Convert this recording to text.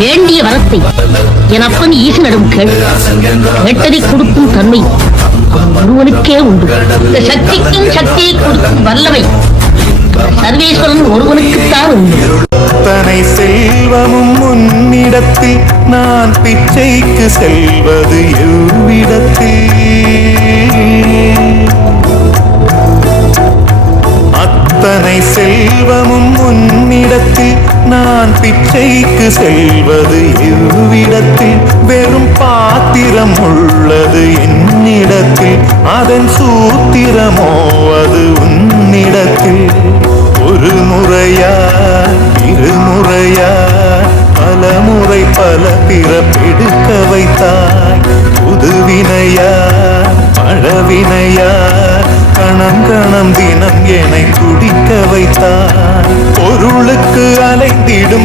வேண்டிய வரத்தை என் அப்பன் ஈசனிடம் கேட்டதை கொடுக்கும் தன்மை ஒருவனுக்கே உண்டு. இந்த சக்திக்கும் சக்தியை கொடுக்கும் வல்லமை சர்வேஸ்வரன் ஒருவனுக்குத்தான் உண்டு. அத்தனை செல்வமும் முன்னிடத்தில் நான் பிச்சைக்கு செல்வது எவ்விடத்தில்? அத்தனை செல்வமும் முன்னிடத்தில் நான் பிச்சைக்கு செல்வது எவ்விடத்தில்? வெறும் பாத்திரம் உள்ளது என்னிடத்தில், அதன் சூத்திரமோ அது உன்னிடத்தில். ஒரு முறையா இருமுறையா பல முறை பல பிறப்பெடுக்க வைத்தாய். புதுவினையா பழவினையா கணம் கணம் தினம் என்னை குடிக்க வைத்தாய். பொருளுக்கு அலைந்திடும்